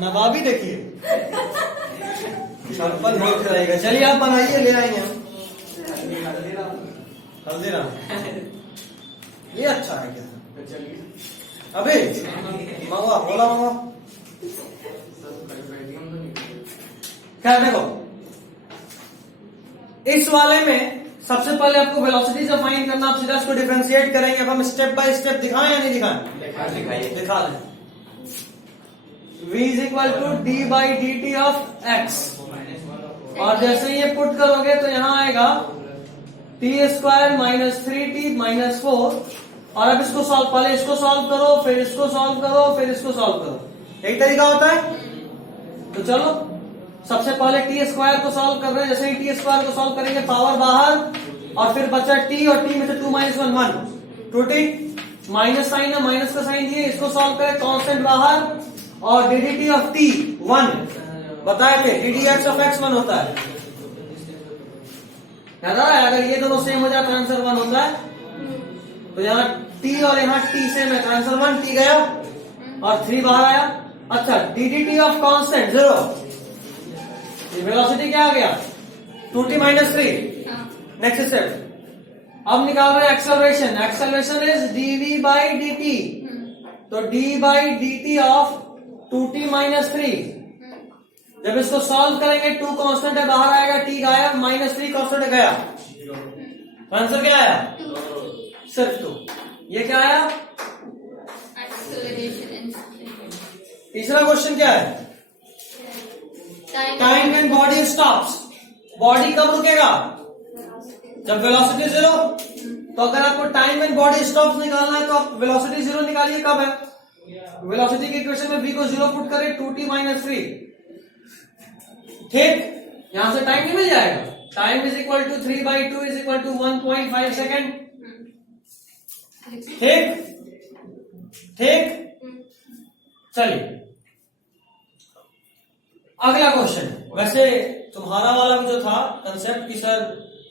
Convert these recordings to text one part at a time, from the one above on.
नवाबी देखिए, छप्पन भोग रहेगा। चलिए आप बनाइए, ले आएंगे हम। हल्दीराम ये अच्छा है क्या? अबे मंगवा, बोला मंगवा। क्या देखो, इस वाले में सबसे पहले आपको वेलोसिटी से फाइंड करना, आप सीधा इसको डिफरेंशिएट करेंगे। अब हम स्टेप बाय स्टेप दिखाएं या नहीं दिखाएं? दिखा दें। v is equal to d by d t of x, और जैसे ये पुट करोगे तो यहां आएगा T square minus 3t minus 4। और अब इसको सॉल्व, पहले इसको सॉल्व करो, फिर इसको सॉल्व करो, फिर इसको सॉल्व करो। एक तरीका होता है। तो चलो सबसे पहले टी स्क्वायर को सॉल्व कर रहे हैं। जैसे ही टी स्क्वायर को सॉल्व करेंगे पावर बाहर, और फिर बचा टी, और टी में से 2 - 1 1 2t, माइनस साइन है, माइनस का साइन दिए, इसको सॉल्व करें, कांस्टेंट बाहर, और ddT ऑफ t 1 बताए थे, ddx ऑफ x 1 होता है। याद आ रहा है? अगर ये दोनों सेम हो जाए तो आंसर 1 होता है। तो यहाँ t और यहाँ t सेम है, आंसर 1, t गया और 3 बाहर आया। अच्छा, ddT ऑफ कांस्टेंट 0, वेलोसिटी क्या आ गया? 2t - 3। नेक्स्ट स्टेप, अब निकाल रहे हैं acceleration. Acceleration is dv by dt, तो d by dt of 2t - 3। जब इसको सॉल्व करेंगे 2 कांस्टेंट है, बाहर आएगा, t गायब, -3 कांस्टेंट गया, आंसर क्या आया? सिर्फ 2। ये क्या आया? तीसरा क्वेश्चन क्या है? Time when body stops. Body कब रुकेगा? जब वेलोसिटी 0। तो अगर आपको टाइम व्हेन बॉडी स्टॉप्स निकालना है तो आप वेलोसिटी 0 निकालिए। कब है? वेलोसिटी की इक्वेशन में v को 0 पुट करें, 2t - 3। ठीक, यहां से टाइम नहीं मिल जाएगा। Time is equal to 3/2 is equal to 1.5 second. ठीक ठीक, चलिए अगला क्वेश्चन। वैसे तुम्हारा वाला भी जो था कंसेप्ट की सर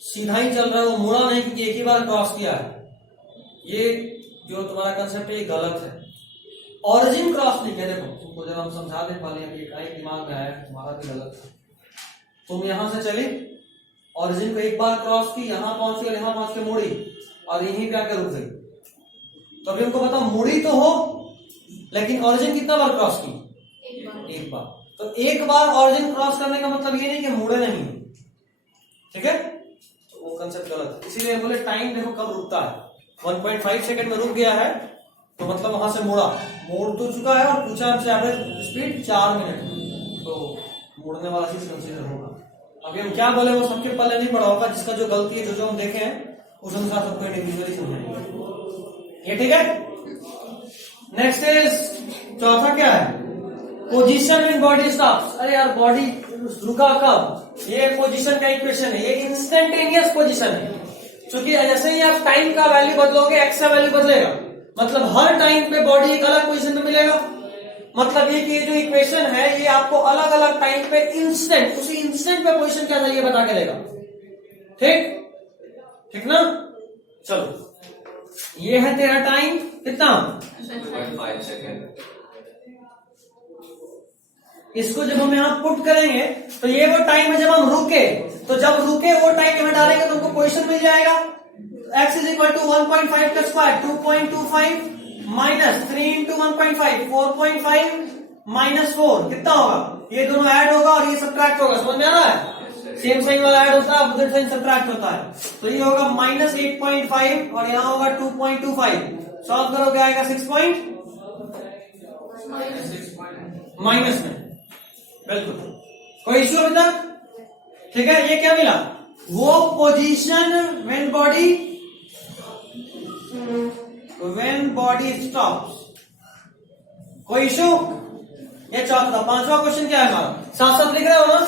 सीधा ही चल रहा है, वो मुड़ा नहीं, क्योंकि एक ही बार क्रॉस किया है। ये जो तुम्हारा कंसेप्ट है ये गलत है। ऑरिजिन क्रॉस नहीं किया। देखो तुमको जब हम समझा दे पाले, दिमाग में आया तुम्हारा भी गलत है। तुम यहां से चली, ऑरिजिन को एक बार क्रॉस की, यहां पहुंच गई, यहां पहुंच के मुड़ी, और यहीं पे आकर रुक गई। तो अभी हमको बताओ, मुड़ी तो हो, लेकिन ऑरिजिन कितना बार क्रॉस की? एक बार। तो एक बार ऑरिजिन क्रॉस करने का मतलब ये नहीं कि मुड़े नहीं। ठीक है, तो वो कंसेप्ट गलत है। इसीलिए बोले टाइम देखो कब रुकता है। 1.5 सेकंड में रुक गया है तो मतलब वहां से मुड़ तो चुका है, और पूछा हमसे एवरेज स्पीड 4 मिनट, तो मुड़ने वाला चीज कंसीडर होगा। अभी हम क्या बोले वो सबके पहले नहीं पड़ा होगा। जिसका जो गलती है, जो हम देखे हैं उस अनुसार सबको इंडिविजुअली समझेंगे। ये ठीक है। नेक्स्ट इज, चौथा क्या है? Position in body stops. अरे यार, बॉडी रुका कब? ये पोजीशन का इक्वेशन है, ये इंस्टेंटेनियस पोजीशन है। क्योंकि जैसे ही आप टाइम का वैल्यू बदलोगे, एक्स का वैल्यू बदलेगा, मतलब हर टाइम पे बॉडी एक अलग पोजीशन में मिलेगा। मतलब ये कि ये जो इक्वेशन है ये आपको अलग अलग टाइम पे इंस्टेंट, उसी इंस्टेंट पे पोजीशन क्या था ये बता के देगा। ठीक ठीक ना? चलो, ये है तेरा टाइम कितना? 2.5 सेकेंड। इसको जब हम यहाँ पुट करेंगे तो ये वो टाइम है जब हम रुके। तो जब रुके वो टाइम यहाँ डालेंगे तो हमको पोजीशन मिल जाएगा। x इज इक्वल टू 1.5 का स्क्वायर 2.25 माइनस 3 इंटू 1.5 4.5 माइनस 4 कितना होगा? ये दोनों ऐड होगा और ये सब्ट्रैक्ट होगा। समझ में आ रहा है? सेम साइन वाला ऐड होता है, अपोजिट साइन सब्ट्रैक्ट होता है। तो ये होगा माइनस 8.5 और यहाँ होगा 2.25। सॉल्व करोगे आएगा 6 माइनस में। बिल्कुल, कोई इश्यू अभी तक? ठीक है, ये क्या मिला? वो पोजीशन व्हेन बॉडी स्टॉप्स। कोई इश्यू? ये चौथा। पांचवा क्वेश्चन क्या है हमारा? साथ साथ लिख रहे हो ना?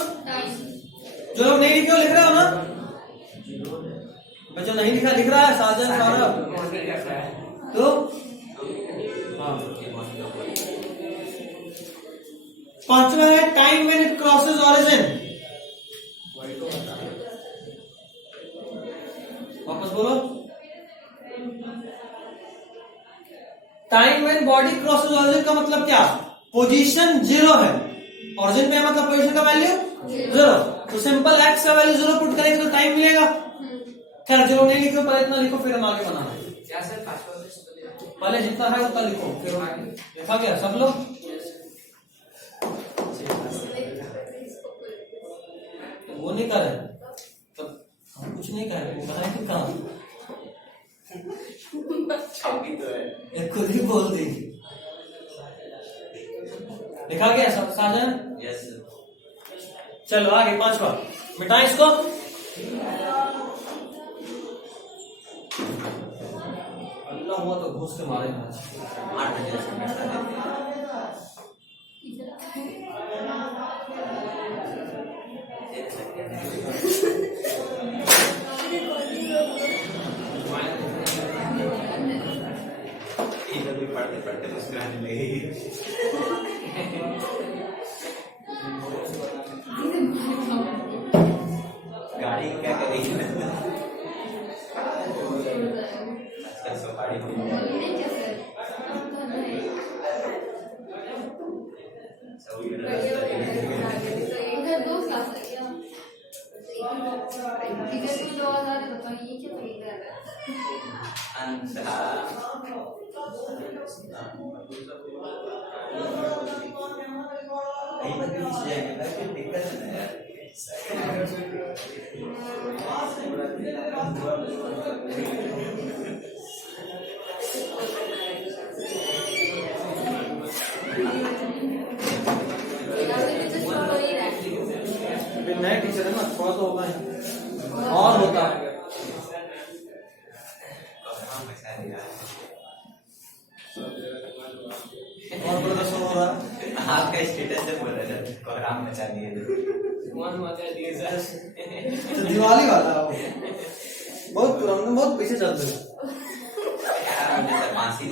जो लोग नहीं लिखे हो लिख रहे हो ना? जो नहीं लिखा लिख रहा है साजन सौरभ। तो पांचवा है time when it crosses origin. वापस बोलो। Time when body crosses origin का मतलब क्या? पोजीशन 0 है, ऑरिजिन पे मतलब पोजीशन का वैल्यू 0, तो सिंपल एक्स का वैल्यू 0 पुट करेंगे तो टाइम मिलेगा। खैर 0 नहीं लिखो, पहले इतना लिखो फिर हम आगे बनाना है। क्या सर पहले जितना है उतना लिखो, फिर लिखा गया सब लोग। वो नहीं कर रहे तो हम कुछ नहीं कर रहे, वो बनाए तो काम छापी तो है, ये खुद ही बोल दी। लिखा गया सब साजन? यस चलो आगे 5वां, मिटाएं इसको। अल्लाह हुआ तो घूस के मारेगा। 8 बजे से बैठा है। पढ़ते पढ़ते मुस्कुराने लगी। गाड़ी को क्या करेगी? आजकल सफारी नए टीचर है ना, थोड़ा तो होगा ही और होता है। और प्रदर्शन हो रहा है, आपका स्टेटस से बोल रहे थे कोहराम मचा दिए, तो दिवाली वाला वो बहुत पुराना, बहुत पीछे चलते हैं।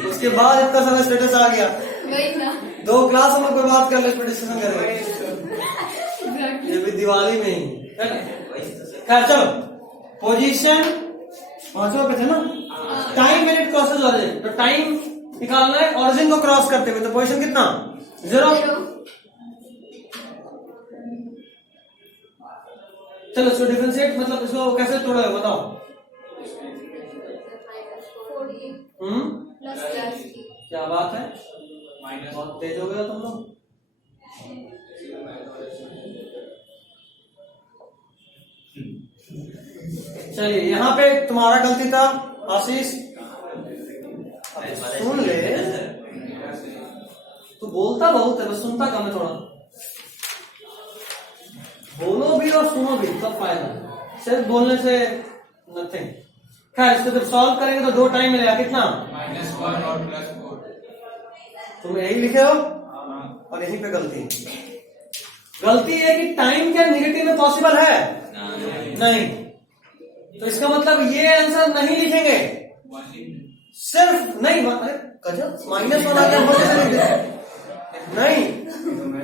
उसके बाद इतना सारा स्टेटस आ गया, 2 क्लास हम लोग कोई बात कर ले डिस्कशन करेंगे, ये भी दिवाली में ही। खैर चलो, पोजीशन 5वां पे थे ना, टाइम मिनट क्रॉसेस ऑरिजिन, तो टाइम निकालना है ऑरिजिन को क्रॉस करते हुए, तो पोजीशन कितना 0। चलो इसको डिफरेंशिएट मतलब इसको कैसे तोड़ा है बताओ। क्या बात है, बहुत तेज हो गया तुम लोग। चलिए यहाँ पे तुम्हारा गलती था आशीष, सुन ले, तू बोलता बहुत है बस सुनता कम है थोड़ा। बोलो भी और सुनो भी तब फायदा, सिर्फ बोलने से नथिंग। खैर इसको जब सॉल्व करेंगे तो 2 टाइम मिलेगा, कितना -1 और +4। तुम यही लिखे हो और यहीं पे गलती है कि टाइम क्या नेगेटिव में पॉसिबल है? नहीं, तो इसका मतलब ये आंसर नहीं लिखेंगे, सिर्फ नहीं -1 आ गया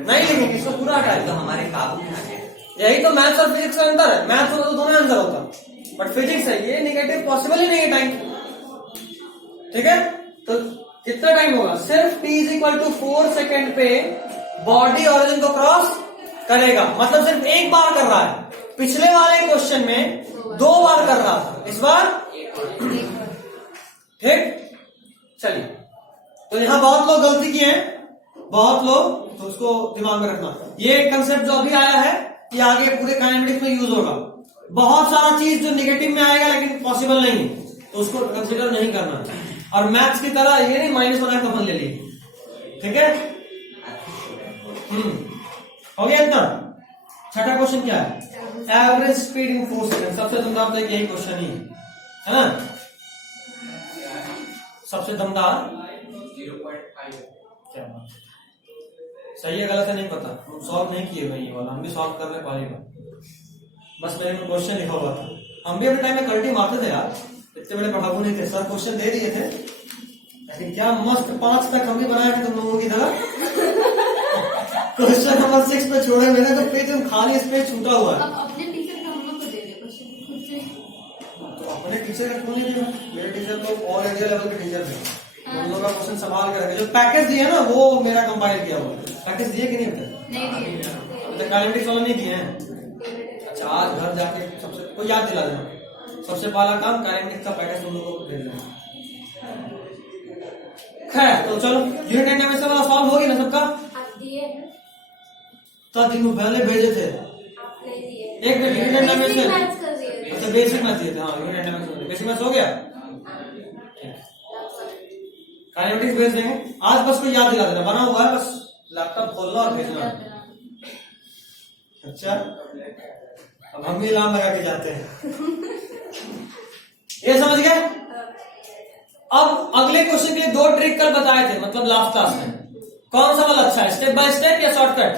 नहीं लिखेंगे, इसको पूरा हटा तो हमारे काबू में आ गए। यही तो मैथ्स और फिजिक्स का अंतर है, मैथ्स होता तो दोनों आंसर होता, बट फिजिक्स है ये नेगेटिव पॉसिबल ही नहीं है टाइम। ठीक है, तो कितना टाइम होगा, सिर्फ t = 4 सेकेंड पे बॉडी ऑरिजिन को क्रॉस करेगा, मतलब सिर्फ एक बार कर रहा है। पिछले वाले क्वेश्चन में 2 बार कर रहा था, इस बार ठीक। चलिए, तो यहां बहुत लोग गलती किए हैं, बहुत लोग, तो उसको दिमाग में रखना। ये कंसेप्ट जो अभी आया है ये आगे पूरे काइनेमेटिक्स में यूज होगा। बहुत सारा चीज जो नेगेटिव में आएगा लेकिन पॉसिबल नहीं, तो उसको कंसिडर नहीं करना। और मैथ्स की तरह ये नहीं -1 का ले लीजिए, ठीक है। हो गया इतना। छठा क्वेश्चन क्या है, एवरेज स्पीड इन 4 सेकंड। सबसे दमदार तो यही क्वेश्चन ही है, सबसे दमदार 0.5। क्या बात, सही है गलत है नहीं पता, सॉल्व नहीं किए भाई, ये वाला हम भी सॉल्व करने वाले बार, बस मेरे में क्वेश्चन लिखा हुआ था। हम भी अपने टाइम में कल्टी मारते थे यार, इतने बड़े पढ़ाकू नहीं थे, सर क्वेश्चन दे दिए थे लेकिन क्या मस्त 5 तक हम भी बनाए थे तुम लोगों की तरह। क्वेश्चन नंबर 6 पे छोड़े मैंने तो पेज खाली इस पे छूटा हुआ है। अपने टीचर का हम लोग को दे दे क्वेश्चन खुद से, तो अपने टीचर का क्यों नहीं देना, मेरे टीचर तो ऑल इंडिया लेवल के टीचर थे। उन लोगों का क्वेश्चन संभाल कर रखे। जो पैकेज दिए ना वो मेरा कंपाइल किया हुआ पैकेज दिए कि नहीं होता? नहीं दिए। मतलब काइनेटिक्स वाला नहीं दिए हैं। अच्छा आज घर जाके सबसे कोई याद दिला देना, सबसे पहला काम काइनेटिक्स का पैकेज तुम लोगों को भेज देना। खैर तो चलो यूनिट एंड डायमेंशन वाला सॉल्व हो गया ना सबका? आप दिए हैं? तो दिन पहले भेजे थे। आप नहीं दिए। एक minute unit and dimension. Maths कर दिए थे। अच्छा बेसिक मैथ्स दिए थे। हाँ unit and dimension basic maths हो गया। काइनेटिक्स भेज देंगे आज, बस कोई याद दिला देना, बना हुआ है बस लैपटॉप खोलना और भेजना। अच्छा अब हम भी अलार्म लगा के जाते हैं। ये समझ गए? अब अगले क्वेश्चन के लिए 2 ट्रिक कल बताए थे, मतलब लास्ट क्लास में। कौन सा वाला अच्छा है, स्टेप बाय स्टेप या शॉर्टकट?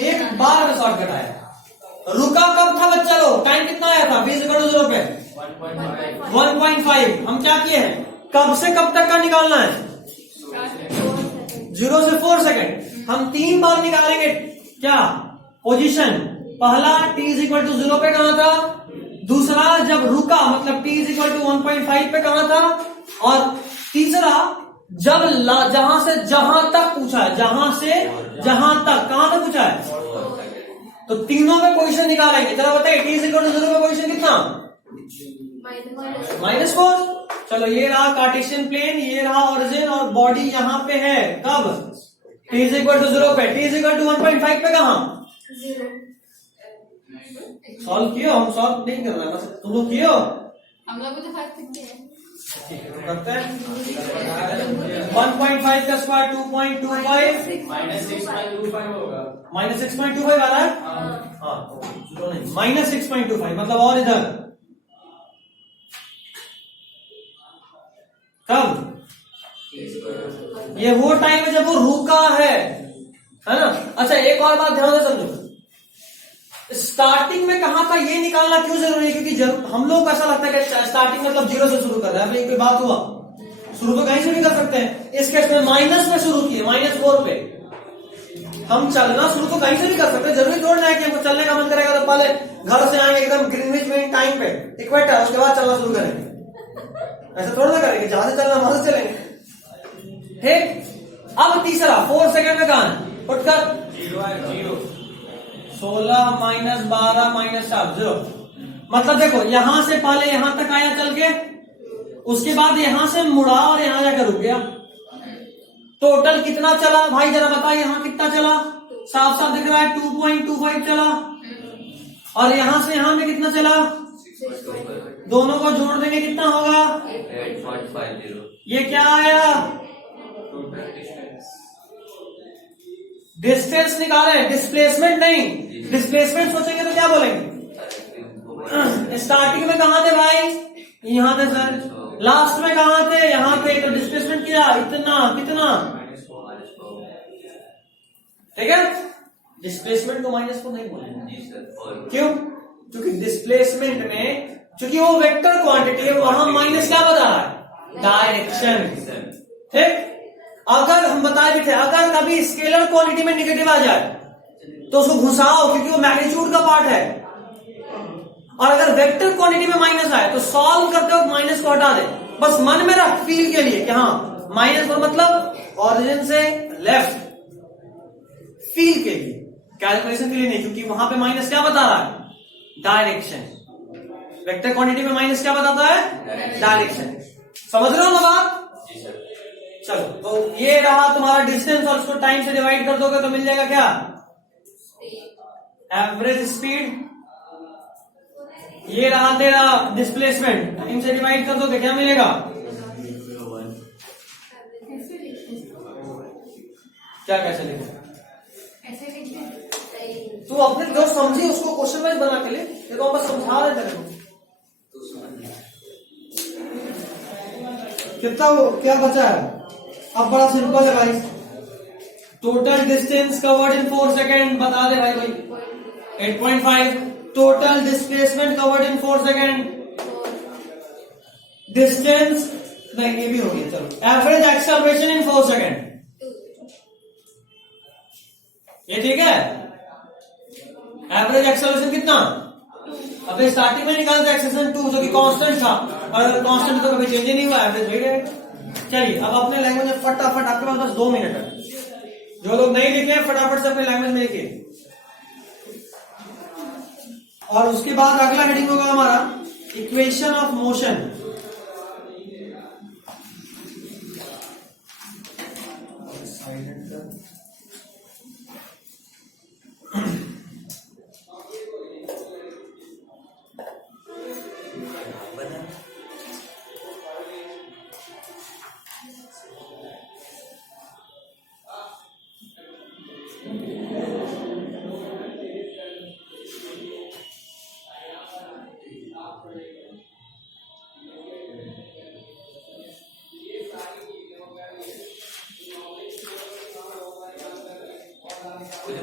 एक बार में शॉर्टकट आया। रुका कब था बच्चा लोग? टाइम कितना आया था? 20:0 पे 1.5। हम क्या किए हैं, कब से कब तक का निकालना है? 0 से 4 सेकेंड। हम 3 बार निकालेंगे। क्या पोजीशन? पहला t=0 पे कहां था, दूसरा जब रुका मतलब t=1.5 पे कहां था, और तीसरा जब जहां से जहां तक पूछा है, जहां से जहां तक कहां तक पूछा है। तो तीनों में पोजीशन निकालेंगे। चलो बताइए t=0 पे पोजीशन कितना? -4। चलो ये रहा कार्टेशियन प्लेन, ये रहा ओरिजिन, और बॉडी यहाँ पे है कब? t=0 पे। t=1.5 पे कहा? सॉल्व कियो? हम सॉल्व नहीं कर रहे हैं, बस तुम लोग कियो। हम लोग को तो फर्क कितने हैं? ठीक है तो करते हैं। 1.5 का स्क्वायर 2.25 -6.25 होगा। -6.25 आ रहा है। हाँ जीरो नहीं, -6.25 मतलब और इधर कब? ये वो टाइम है जब वो रुका है ना? अच्छा एक और बात ध्यान से समझो, स्टार्टिंग में कहां था ये निकालना क्यों जरूरी है? क्योंकि हम लोग को ऐसा लगता है कि स्टार्टिंग मतलब 0 से शुरू कर रहा है। अभी कोई बात हुआ, शुरू तो कहीं से भी कर सकते हैं। इस केस में माइनस में शुरू किए, -4 पे। हम चलना शुरू तो कहीं से भी कर सकते हैं, जरूरी थोड़ा है कि हमको चलने का मन करेगा तो पहले घर से आएंगे एकदम ग्रीनविच मीन टाइम पे इक्वेटर, उसके बाद चलना शुरू करेंगे। ऐसा थोड़ा ना करेंगे, जहां से चलना वहां से चलेंगे। ठीक, अब तीसरा 4 सेकंड में कहां है? उठकर 0 16 -12 -4 0। मतलब देखो यहां से पहले यहां तक आया चल के, उसके बाद यहां से मुड़ा और यहां जाकर रुक गया। टोटल कितना चला भाई जरा बताइए, यहां कितना चला? साफ साफ दिख रहा है 2.25 चला। और यहां से यहां में कितना चला? दोनों को जोड़ देंगे कितना होगा? 8.50। ये क्या आया? डिस्टेंस निकाले, डिस्प्लेसमेंट नहीं। डिस्प्लेसमेंट सोचेंगे तो क्या बोलेंगे? स्टार्टिंग में कहां थे भाई? यहां थे सर। लास्ट में कहां थे? यहां थे। तो डिस्प्लेसमेंट किया इतना, कितना? ठीक है, डिस्प्लेसमेंट को -4 नहीं बोलेंगे। क्यों? क्योंकि डिस्प्लेसमेंट में क्योंकि वो वेक्टर क्वांटिटी है, वहां माइनस क्या बता रहा है? डायरेक्शन। ठीक, अगर हम बताए भी थे अगर कभी स्केलर क्वांटिटी में निगेटिव आ जाए तो उसको घुसाओ, क्योंकि वो मैग्नीट्यूड का पार्ट है। और अगर वेक्टर क्वांटिटी में माइनस आए तो सॉल्व करते वक्त माइनस को हटा दे, बस मन में रख फील के लिए कि हाँ -4 मतलब ओरिजिन से लेफ्ट, फील के लिए, कैलकुलेशन के लिए नहीं। क्योंकि वहां पे माइनस क्या बता रहा है? डायरेक्शन। वेक्टर क्वांटिटी में माइनस क्या बताता है? डायरेक्शन। समझ रहे हो ना बात? चलो तो ये रहा तुम्हारा डिस्टेंस, और उसको टाइम से डिवाइड कर दोगे तो मिल जाएगा क्या? Average speed. ये रहा तेरा डिस्प्लेसमेंट, टाइम से डिवाइड कर दोगे क्या मिलेगा? क्या कैसे लिखो? ऐसे लिखते हैं। तू अपने जो समझी उसको क्वेश्चन वाइज बना के ले, ये तो हम बस समझा रहे थे। कितना वो क्या बचा है? अब बड़ा सिंपल है भाई। Total distance covered in 4 second बता दे भाई 8.5। Total displacement covered in 4 second. Distance नहीं, ये भी हो गया। चलो एवरेज एक्सेलरेशन इन 4 सेकेंड, ये ठीक है। एवरेज एक्सेलरेशन कितना? अबे स्टार्टिंग में निकालते एक्सेलरेशन 2 जो कि कांस्टेंट था, और अगर कांस्टेंट तो कभी चेंज ही नहीं हुआ, एवरेज वही रहेगा। चलिए अब अपने लैंग्वेज में फटाफट, आपके पास बस 2 मिनट है, जो लोग नहीं लिखे फटाफट से अपने लैंग्वेज में लिखिए। और उसके बाद अगला हेडिंग होगा हमारा इक्वेशन ऑफ मोशन।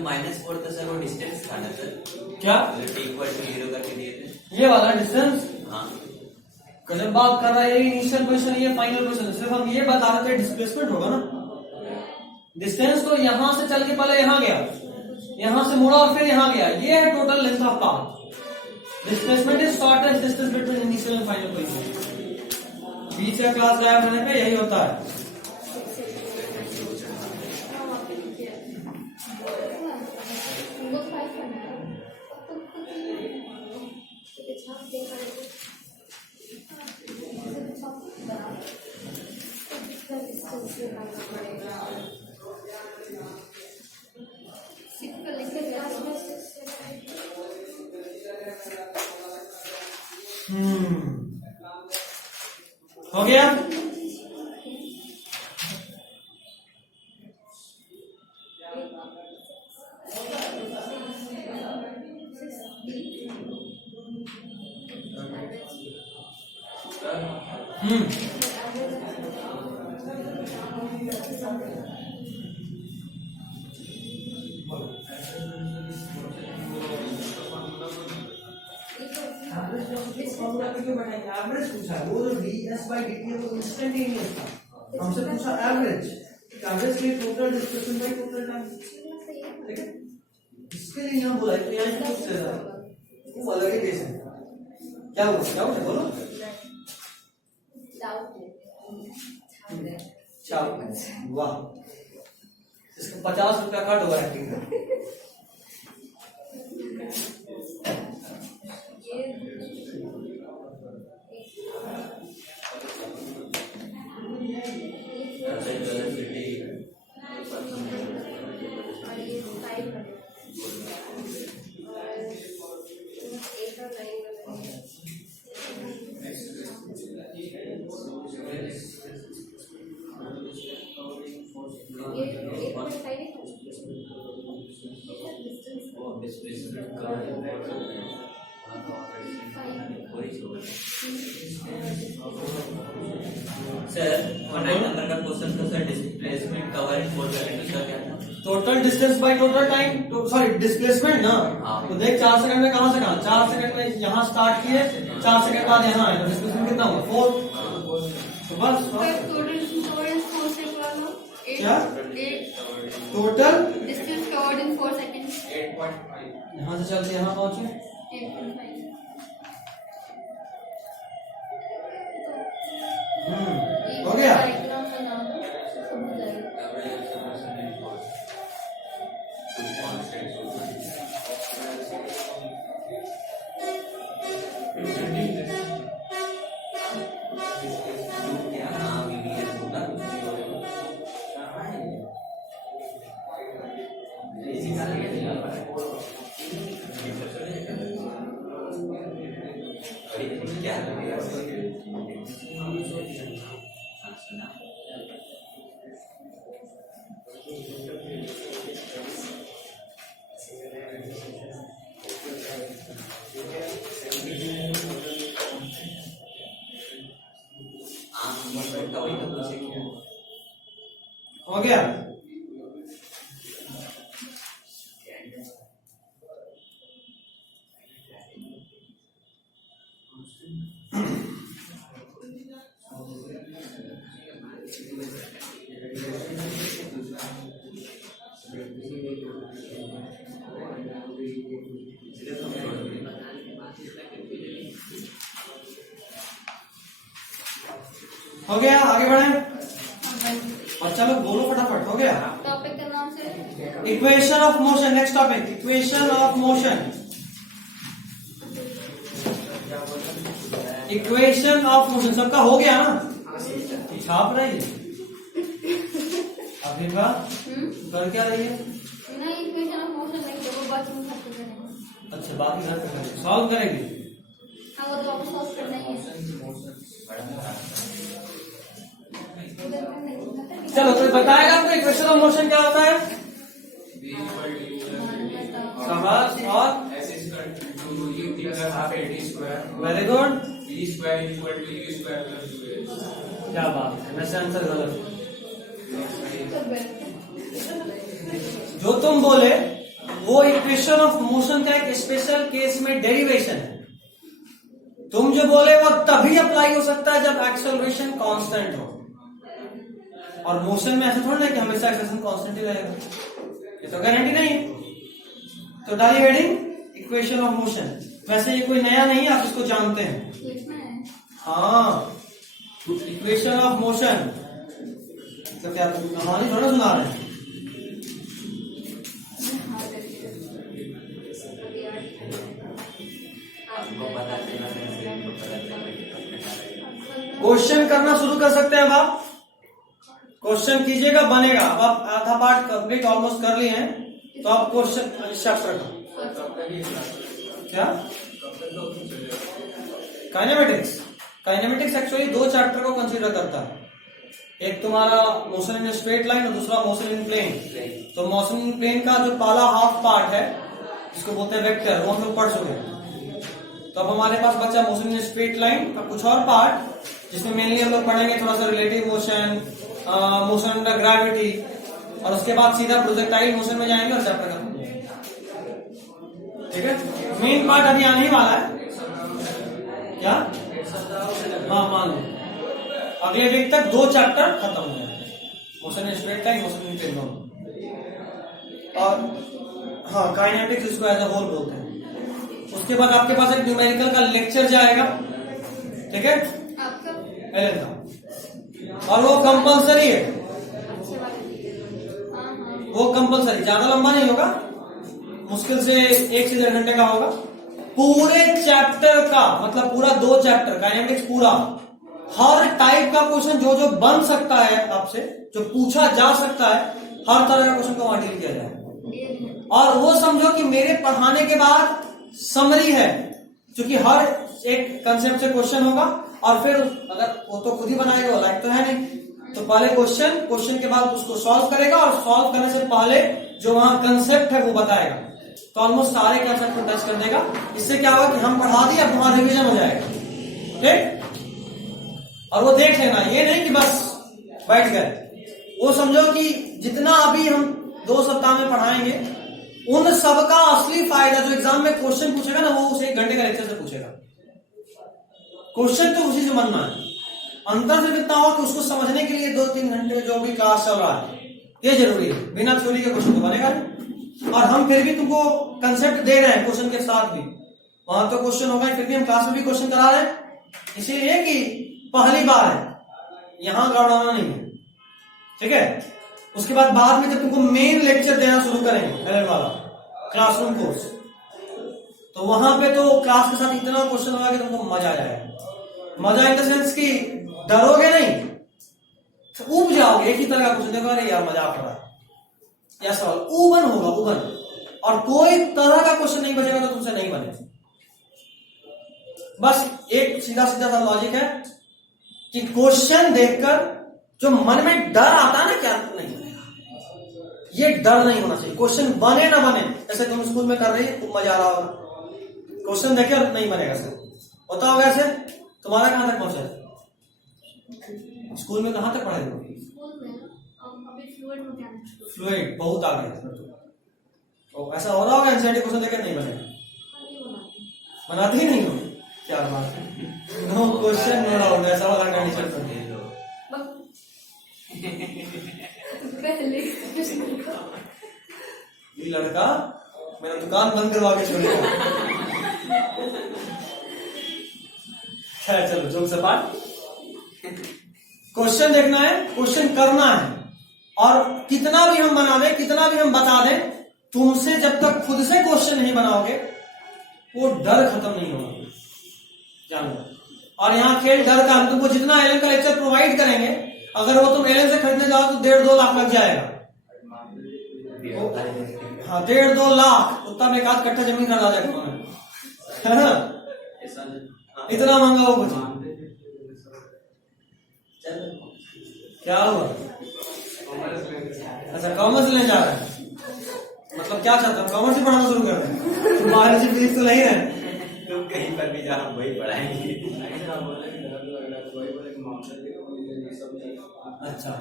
-4 था सर, वो डिस्टेंस था ना सर, क्या t इक्वल टू 0 करके दिए थे। ये वाला डिस्टेंस? हाँ जब बात कर रहा है ये इनिशियल पोजीशन, ये फाइनल पोजीशन, सिर्फ हम ये बता रहे थे डिस्प्लेसमेंट होगा ना। डिस्टेंस तो यहां से चल के पहले यहां गया, यहां से मुड़ा और फिर यहां गया, ये है total length of path. Displacement is shortest distance between initial and final position. बीच का क्लास गायब होने पे यही होता है। वो 5 करना है। छाप देखा हो गया? एवरेज पूछा है, वो जो ds by dt है वो इंस्टेंटेनियस था, हमसे पूछा एवरेज, एवरेज के total displacement by total time. ठीक है, इसके लिए यहाँ बोला है तो यहाँ पूछ ले रहा है, वो अलग ही केस है। क्या हुआ, क्या हुआ बोलो। चाव, वाह, इसका 50 रुपया कट हुआ एक्टिंग का। सर 9 नंबर का क्वेश्चन था sir, displacement cover in 4 second का क्या था? Total distance by total time, sorry displacement ना। तो देख 4 सेकंड में कहां से कहां, 4 सेकंड में यहां स्टार्ट किए, 4 सेकंड बाद यहां आए, तो डिस्प्लेसमेंट कितना हुआ 4। तो बस क्या total distance covered in 4 seconds. 8.5 यहां से चलते यहां पहुंचे 8.5। हो गया। हो गया। हो गया, आगे बढ़े। बच्चा लोग बोलो फटाफट, हो गया। टॉपिक का नाम से equation of motion, next topic equation of motion. Equation of motion सबका हो गया ना? छाप रही है अभी का कर क्या रही है? नहीं, इक्वेशन ऑफ मोशन नहीं तो वो बाकी में खत्म करेंगे। अच्छा, बाकी घर पे करेंगे, सॉल्व करेंगे। हाँ, वो तो वापस सॉल्व करना ही है। चलो, कोई बताएगा आपको इक्वेशन ऑफ मोशन क्या होता है? शाबाश, और वेरी गुड, क्या बात है, वैसे आंसर गलत। जो तुम बोले वो इक्वेशन ऑफ मोशन का एक स्पेशल केस में डेरिवेशन है। तुम जो बोले वो तभी अप्लाई हो सकता है जब एक्सेलरेशन कांस्टेंट हो, और मोशन में ऐसा थोड़ा ना कि हमेशा एक्सेलरेशन कांस्टेंट ही रहेगा, ये तो गारंटी नहीं है। तो डाली हेडिंग इक्वेशन ऑफ मोशन। वैसे ये कोई नया नहीं है, आप इसको जानते हैं। हाँ, इक्वेशन ऑफ मोशन तो क्या तुम कहानी थोड़ा सुना रहे हैं? क्वेश्चन करना शुरू कर सकते हैं अब आप। क्वेश्चन कीजिएगा, बनेगा। अब आप आधा पार्ट कंप्लीट ऑलमोस्ट कर लिए हैं, तो आप क्वेश्चन चैप्टर का क्या काइनेमेटिक्स एक्चुअली दो चैप्टर को कंसीडर करता है। एक तुम्हारा मोशन इन स्ट्रेट लाइन और दूसरा मोशन इन प्लेन। तो मोशन इन प्लेन का जो पहला हाफ पार्ट है जिसको बोलते हैं वेक्टर, वो हम लोग पढ़ चुके हैं। तो अब हमारे पास बचा मोशन इन स्ट्रेट लाइन का कुछ और पार्ट, जिसमें मेनली हम लोग पढ़ेंगे थोड़ा सा relative motion, motion under gravity, और उसके बाद सीधा प्रोजेक्टाइल मोशन में जाएंगे और चैप्टर खत्म। ठीक है, मेन पार्ट अभी आने ही वाला है। क्या? हाँ, मान लो अगले वीक तक दो चैप्टर खत्म हो जाएंगे, motion in straight line, motion in plane दोनों। और हाँ, काइनेटिक्स इसको एज अ होल बोलते हैं। उसके बाद आपके पास एक न्यूमेरिकल का लेक्चर जाएगा, ठीक है, एलन का, और वो कंपलसरी है। वो कंपलसरी, ज्यादा लंबा नहीं होगा, मुश्किल से 1 से 1.5 घंटे का होगा। पूरे चैप्टर का मतलब पूरा 2 चैप्टर काइनेटिक्स पूरा, हर टाइप का क्वेश्चन जो जो बन सकता है आपसे, जो पूछा जा सकता है, हर तरह का क्वेश्चन को वहां डील किया जाए। और वो समझो कि मेरे पढ़ाने के बाद समरी है, क्योंकि हर एक कंसेप्ट से क्वेश्चन होगा, और फिर अगर वो तो खुद ही बनाएगा, वो लाइक तो है नहीं, तो पहले क्वेश्चन के बाद उसको सॉल्व करेगा, और सॉल्व करने से पहले जो वहां कंसेप्ट है वो बताएगा। तो ऑलमोस्ट सारे कंसेप्ट को टच कर देगा। इससे क्या होगा कि हम पढ़ा दिए, अब वहां रिविजन हो जाएगा, ठीक। और वो देख लेना, ये नहीं कि बस बैठ गए। वो समझो कि जितना अभी हम 2 सप्ताह में पढ़ाएंगे, उन सबका असली फायदा जो एग्जाम में क्वेश्चन पूछेगा ना, वो उसे 1 घंटे का लेक्चर से पूछेगा। क्वेश्चन तो उसी से बनना है, अंतर सिर्फ इतना हो कि उसको समझने के लिए 2-3 घंटे जो भी क्लास चल रहा है, ये जरूरी है। बिना थ्योरी के क्वेश्चन तो बनेगा नहीं। और हम फिर भी तुमको कंसेप्ट दे रहे हैं क्वेश्चन के साथ भी, वहां तो क्वेश्चन होगा, फिर भी हम क्लास में भी क्वेश्चन करा रहे हैं, इसीलिए कि पहली बार है, यहां गड़बड़ाना नहीं है, ठीक है। उसके बाद में जब तुमको मेन लेक्चर देना शुरू करेंगे एलएल वाला क्लासरूम कोर्स, तो वहां पे तो क्लास के साथ इतना क्वेश्चन होगा कि तुमको मजा आ जाएगा। मजा इन द सेंस कि डरोगे नहीं, ऊब जाओगे। एक ही तरह का क्वेश्चन देखो, अरे यार मजा आ रहा है, या सवाल उबन होगा, उबन, और कोई तरह का क्वेश्चन नहीं बचेगा तो तुमसे नहीं बने। बस एक सीधा सीधा सा लॉजिक है कि क्वेश्चन देखकर जो मन में डर आता है ना, क्या नहीं बनेगा, ये डर नहीं होना चाहिए। क्वेश्चन बने ना बने, जैसे तुम स्कूल में कर रही है, खूब मजा आ रहा होगा, क्वेश्चन देखे और नहीं बनेगा, सर होता होगा ऐसे। तुम्हारा कहां तक पहुंचा है स्कूल में, कहां तक पढ़े हो? फ्लूइड बहुत आ गया, तो ऐसा हो रहा होगा एनसीईआरटी क्वेश्चन देकर नहीं बनेगा, बनाते ही नहीं हो, क्या बात है। नो क्वेश्चन नो डाउट, ऐसा वाला कंडीशन कर दिया। ये लड़का मेरा दुकान बंद करवा के छोड़ेगा। चलो जोक से पाठ। क्वेश्चन देखना है, क्वेश्चन करना है, और कितना भी हम बना दें, कितना भी हम बता दें, तुमसे जब तक खुद से क्वेश्चन नहीं बनाओगे वो डर खत्म नहीं होगा, जानो। और यहाँ खेल डर का, हम तुमको जितना एलन का लेक्चर प्रोवाइड करेंगे, अगर वो तुम एलन से खरीदने जाओ तो 1.5-2 लाख लग जाएगा। हाँ, 1.5-2 लाख, उतना में 1 कट्ठा जमीन खरीदा जाएगा तुम्हें, है ना? इतना महंगा वो कुछ। क्या हुआ? अच्छा, कॉमर्स लेने जा रहा है, मतलब क्या चाहता है, कॉमर्स ही पढ़ाना शुरू कर दें? तुम्हारी जी फीस तो नहीं है, तुम कहीं पर भी जाओ वही पढ़ाएंगे। अच्छा,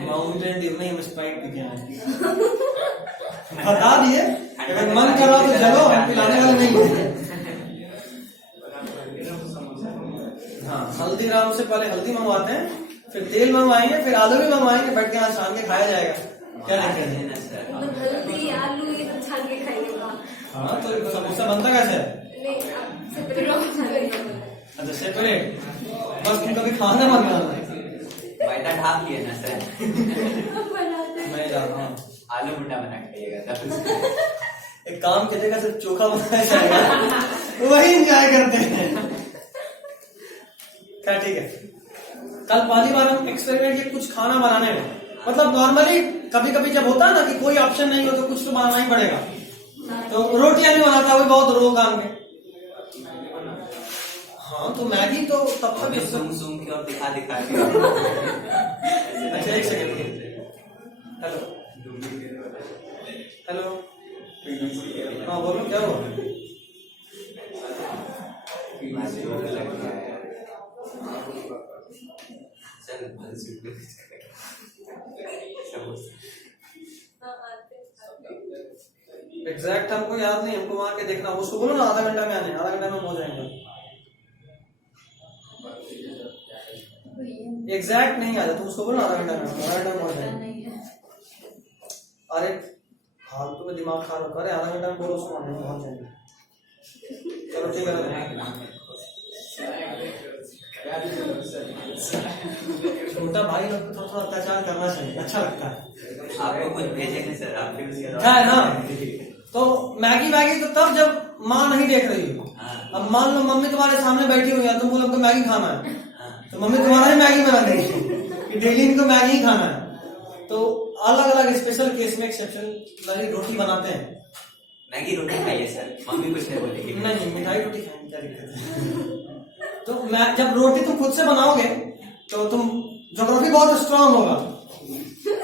माउंटेन ड्यू में हम स्प्राइट पी के आए, बता दिए, अगर मन कर रहा तो चलो, हम पिलाने वाले नहीं है। हाँ, हल्दीराम से पहले हल्दी मंगवाते हैं, फिर तेल मंगवाएंगे, फिर आलू भी मंगवाएंगे, बैठ के यहाँ छान के खाया जाएगा। क्या दिक्कत है? हल्दी आलू ये सब छान के खाएंगे। हाँ, तो समोसा बनता कैसे है? अच्छा, सेपरेट, बस तुम कभी खाना मत बनाना। मैदा ढाप लिए ना सर, मैं जा रहा हूँ, आलू भुट्टा बना खाइएगा तब। एक काम की जगह सिर्फ चोखा बनाया जाएगा, वही एंजॉय करते हैं। क्या ठीक है? कल पहली बार हम एक्सपेरिमेंट किए कुछ खाना बनाने में, मतलब नॉर्मली कभी कभी जब होता है ना कि कोई ऑप्शन नहीं हो तो कुछ तो बनाना ही पड़ेगा, तो रोटियां भी बनाता है, वो बहुत रो काम के। हाँ, तो मैगी तो तब तक सूंघ के और दिखा के। अच्छा, एक सेकंड, हेलो हेलो, हाँ बोलो, क्या हुआ? एग्जैक्ट हमको याद नहीं, हमको वहां के देखना, उसको बोलो ना आधा घंटा में आने, आधा घंटा में हो जाएंगे। एग्जैक्ट नहीं आता, तुम उसको बोलो आधा घंटा में, आधा घंटा में हो जाएंगे। अरे फालतू में दिमाग खराब करे, आधा घंटा में बोलो उसको, आने पहुंच जाएंगे। चलो ठीक है, छोटा भाई लोग को थोड़ा अत्याचार करना चाहिए, अच्छा लगता है। आपको कुछ भेजेंगे सर, आप फिर उसके है ना? तो मैगी तो तब जब माँ नहीं देख रही हो। अब मान लो मम्मी तुम्हारे सामने बैठी हुई है, तुम बोलो हमको मैगी खाना है, तो मम्मी तुम्हारा ही मैगी बना देगी कि डेली इनको मैगी ही खाना है। तो अलग अलग स्पेशल केस में एक्सेप्शन रोटी बनाते हैं। मैगी रोटी खाइए सर, मम्मी कुछ नहीं बोलेगी। नहीं, मिठाई रोटी खाएंगे, क्या दिक्कत है? तो मैं जब रोटी तुम खुद से बनाओगे तो तुम ज्योग्राफी बहुत स्ट्रांग होगा,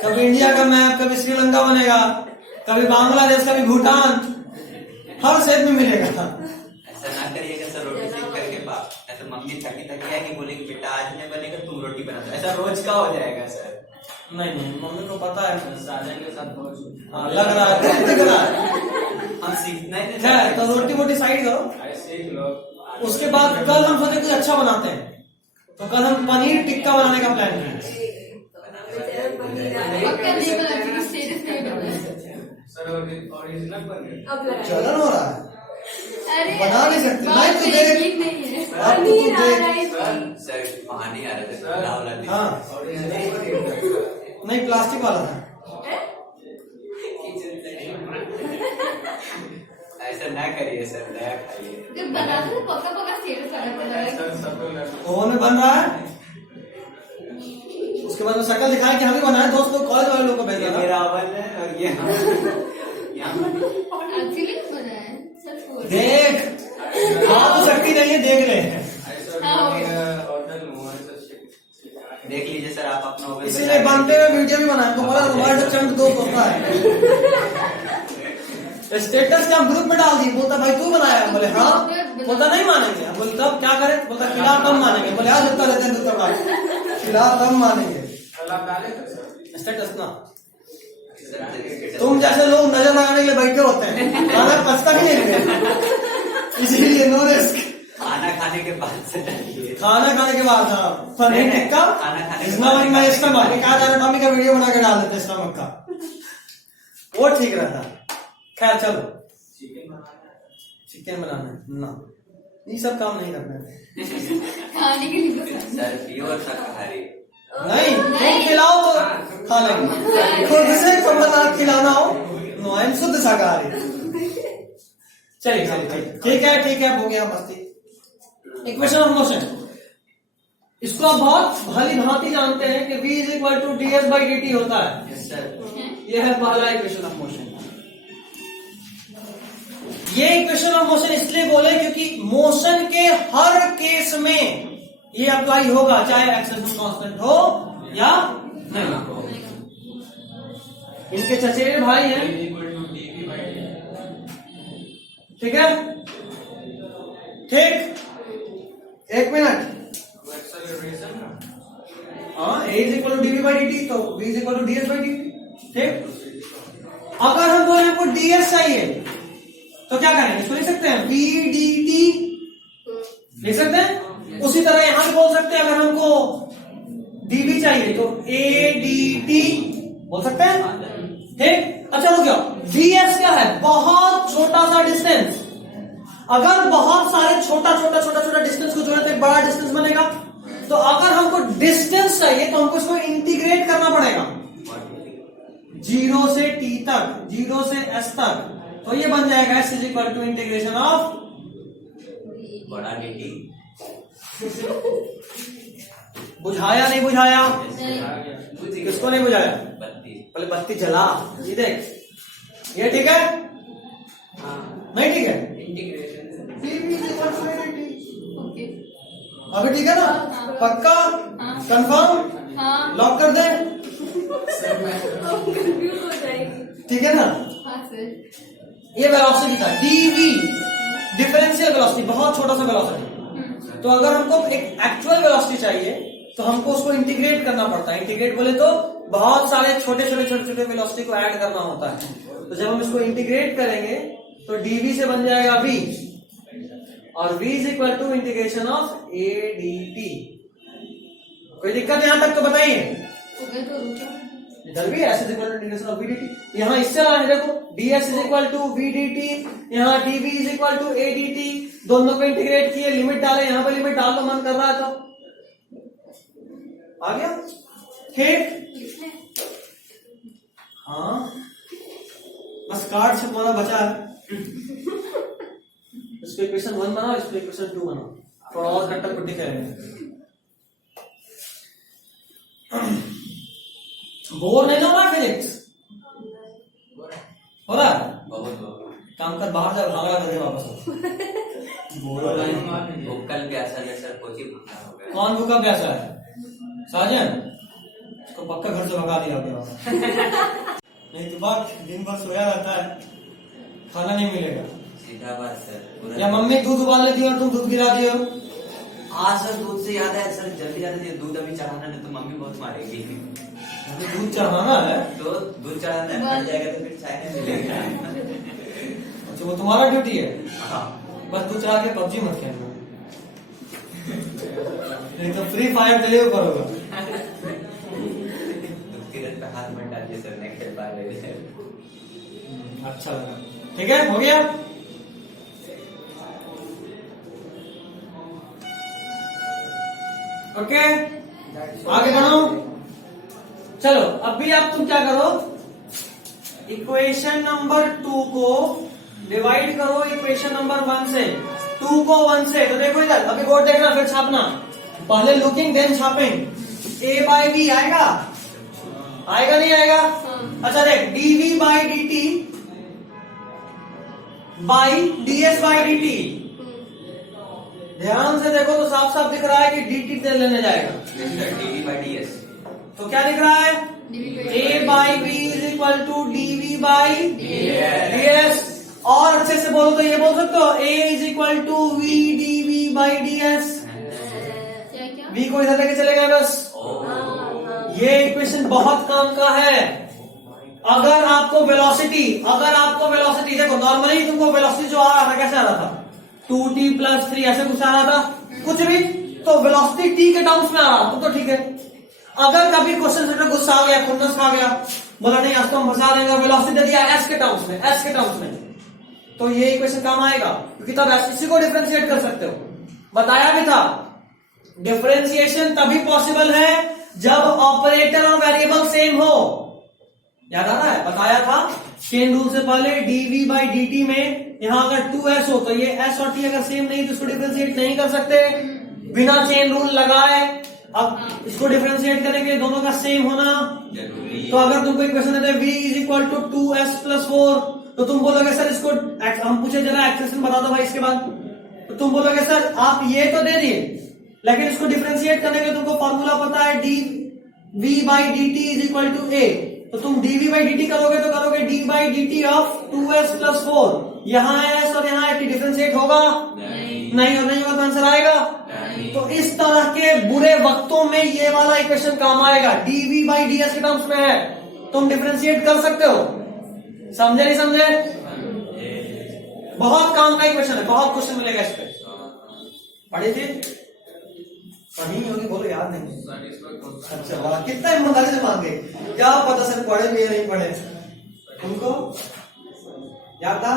कभी इंडिया का मैप, कभी श्रीलंका बनेगा, कभी बांग्लादेश, कभी भूटान, हर शेप में मिलेगा। ऐसा ना करिएगा सर, रोटी सीख करके पाप, ऐसा मम्मी थकी आएगी, बोलेगी बेटा आज नहीं बनेगा, तुम रोटी बना दो, ऐसा रोज का हो जाएगा सर। नहीं, मम्मी को पता है, साजन के साथ बहुत लग रहा है, हम सीखना है। तो रोटी वोटी साइड करो, उसके बाद कल हम सोचे कुछ अच्छा बनाते हैं, तो कल हम पनीर टिक्का बनाने का प्लान किए। चलन हो रहा है, बना नहीं सकते, नहीं तो देख, सर पानी आ रहा था। हाँ, नहीं प्लास्टिक वाला था। ऐसा ना करिए सर, नया खाइए। ओवन में बन रहा है, उसके बाद में शक्ल दिखाए कि हम ही बनाए, दोस्त लोग कॉलेज वाले लोग को भेजा था। मेरा ओवन है और ये देख, आप शक्ति नहीं है, देख ले, देख लीजिए सर, आप अपना ओवन इसीलिए बनते हुए वीडियो भी बनाए, तो बोला तुम्हारे चंद दोस्त होता है, स्टेटस के हम ग्रुप में डाल दिए, बोलता भाई तू बनाया, बोले हाँ, बोलता नहीं मानेंगे, बोले तब क्या करें, बोलता खिला कम मानेंगे, बोले आज होता रहते हैं दूसरा खिला कम मानेंगे। स्टेटस ना, तुम जैसे लोग नजर लगाने के लिए बैठे होते हैं, खाना पचता भी नहीं, इसीलिए नो रिस्क। खाना खाने के बाद से खाना खाने के बाद, हाँ, पनीर टिक्का, खाना खाने के स्टमक का वीडियो बना के डाल देते स्टमक का, वो ठीक रहता। खैर चलो, चिकन बनाना ना, ये सब काम नहीं करना है। खाने के लिए सर प्योर शाकाहारी। नहीं, तुम खिलाओ तो खा लेंगे, खुद से खबरदार खिलाना हो, नो आई एम शुद्ध शाकाहारी। चलिए चलिए ठीक है, हो गया मस्ती। इक्वेशन ऑफ मोशन, इसको आप बहुत भली भांति जानते हैं कि v is equal to ds by dt होता है। Yes sir. ये है पहला इक्वेशन ऑफ मोशन। ये इक्वेशन ऑफ मोशन इसलिए बोले क्योंकि मोशन के हर केस में ये अप्लाई होगा, चाहे एक्सेलरेशन कांस्टेंट हो या नहीं हो। इनके चचेरे भाई हैं, ठीक है, ठीक, एक मिनट। हाँ, a is equal to dv by dt, तो v is equal to ds by dt, ठीक। अगर हम बोले हमको ds चाहिए तो क्या करेंगे, इसको लिख सकते हैं v dt, लिख सकते हैं। उसी तरह यहां भी बोल सकते हैं, अगर हमको dv चाहिए तो a dt बोल सकते हैं, ठीक। अच्छा रुक जाओ, ds क्या है, बहुत छोटा सा डिस्टेंस। अगर बहुत सारे छोटा डिस्टेंस को जोड़े तो एक बड़ा डिस्टेंस बनेगा। तो अगर हमको डिस्टेंस चाहिए तो हमको इसको इंटीग्रेट करना पड़ेगा 0 से t तक, 0 से s तक, तो ये बन जाएगा s is equal to integration of बड़ा dt। बुझाया नहीं बुझाया, नहीं। किसको नहीं बुझाया, बत्ती। पहले बत्ती जला, ये देख, ये ठीक है, नहीं ठीक है, ओके। अभी ठीक है ना, पक्का, कंफर्म, हाँ। लॉक कर दे, कंफ्यूज हो जाएगी। ठीक है ना। हाँ सर। ये वेलोसिटी था, dv डिफरेंशियल वेलोसिटी, बहुत छोटा सा वेलोसिटी। तो अगर हमको एक एक्चुअल वेलोसिटी चाहिए तो हमको उसको इंटीग्रेट करना पड़ता है। इंटीग्रेट बोले तो बहुत सारे छोटे छोटे वेलोसिटी को ऐड करना होता है। तो जब हम इसको इंटीग्रेट करेंगे तो dv से बन जाएगा v, और v is equal to integration of a dt। कोई दिक्कत यहां तक तो बताइए। हो गया तो रुको। इधर भी s is equal to integration of v dt, यहाँ इससे आ है, देखो ds is equal to v dt, यहाँ dv is equal to a dt, दोनों को इंटीग्रेट किए, लिमिट डाले, यहाँ पे लिमिट डाल दो, मन कर रहा है तो आ गया, ठीक। हाँ, बस कार्ड छपवाना बचा है। इसको इक्वेशन 1 बनाओ, इसको इक्वेशन 2 बनाओ, थोड़ा और कट्टा पुट्टी करेंगे। बोर नहीं ना फिजिक्स हो रहा है, बहुत काम कर, बाहर जा, भागा कर दे वापस। बोर हो रहा है, भूकल प्यासा है सर, कोची भूखा हो गया। कौन भूखा प्यासा है, साजन, इसको पक्का घर से भगा दिया होगा। नहीं तो बात दिन भर सोया रहता है, खाना नहीं मिलेगा। सीधा बात सर। या मम्मी दूध उबालने दी और तुम दूध गिरा दिए हो। हाँ सर, दूध से याद है सर, जल्दी जल्दी दूध अभी चढ़ाना, नहीं तो मम्मी बहुत मारेगी। अभी दूध चढ़ाना है तो दूध चढ़ाना है, फट जाएगा तो फिर चाय नहीं मिलेगा। अच्छा, वो तुम्हारा ड्यूटी है। हाँ। बस दूध चढ़ा के पबजी मत खेलना, नहीं तो फ्री फायर तेरे ऊपर होगा। दूध के रस पे हाथ मत डालिए सर, नहीं खेल पा रहे हैं। अच्छा लगा, ठीक है, हो गया। ओके, आगे बढ़ो। चलो, अभी आप तुम क्या करो, इक्वेशन नंबर 2 को डिवाइड करो इक्वेशन नंबर 1 से, 2 को 1 से। तो देखो इधर, अभी बोर्ड देखना फिर छापना, पहले लुकिंग देन छापेंगे। a बाई बी आएगा, आएगा नहीं आएगा? अच्छा देख, dv by dt by ds by dt, ध्यान से देखो तो साफ साफ दिख रहा है कि dt से लेने जाएगा। dv by ds। तो क्या दिख रहा है, a by b is equal to dv by ds। और अच्छे से बोलो तो ये बोल सकते हो, a is equal to v dv by ds। क्या क्या? v को इधर लेके चले गए बस। ये इक्वेशन बहुत काम का है। अगर आपको वेलोसिटी देखो, नॉर्मली तुमको वेलोसिटी जो आ रहा था कैसे आ रहा था, 2t + 3 ऐसे कुछ आ रहा था, कुछ भी, तो वेलोसिटी t के टर्म्स में आ रहा तो ठीक है। अगर कभी क्वेश्चन सेंटर गुस्सा आ गया, खुन्नस खा गया, बोला नहीं आज तो हम फंसा देंगे, वेलोसिटी दे दिया s के टर्म्स में, तो ये इक्वेशन काम आएगा, क्योंकि तब इसी को डिफरेंशिएट कर सकते हो। बताया भी था, डिफरेंशिएशन तभी पॉसिबल है जब ऑपरेटर और वेरिएबल सेम हो, याद आ रहा है, बताया था चेन रूल से पहले dv बाई dt में यहां अगर 2s हो तो ये s और t अगर सेम नहीं तो इसको डिफरेंशिएट नहीं कर सकते बिना चेन रूल लगाए। अब इसको डिफरेंशिएट करेंगे, दोनों का सेम होना जरूरी। तो अगर तुमको इक्वेशन देते v is equal to 2s plus 4 तो तुम बोलोगे सर इसको हम पूछे जरा एक्सप्रेशन बता दो भाई इसके बाद, तो तुम बोलोगे सर आप ये तो दे दिए लेकिन इसको डिफरेंशिएट करने के तुमको फॉर्मूला पता है dv by dt is equal to a, तो तुम dv बाई dt करोगे तो करोगे d by dt of 2s plus 4, यहाँ s और यहाँ t डिफरेंशिएट होगा नहीं और नहीं होगा तो आंसर आएगा नहीं। तो इस तरह के बुरे वक्तों में ये वाला इक्वेशन काम आएगा, dv बाई ds के टर्म्स में है, तुम डिफरेंशिएट कर सकते हो। समझे नहीं समझे? बहुत काम का इक्वेशन है, बहुत क्वेश्चन मिलेगा इस पे। पढ़े थे? पढ़ी होगी, बोलो याद नहीं। अच्छा वाह, कितना ईमानदारी से मांगे, क्या पता सर पढ़े भी या नहीं पढ़े, उनको याद था?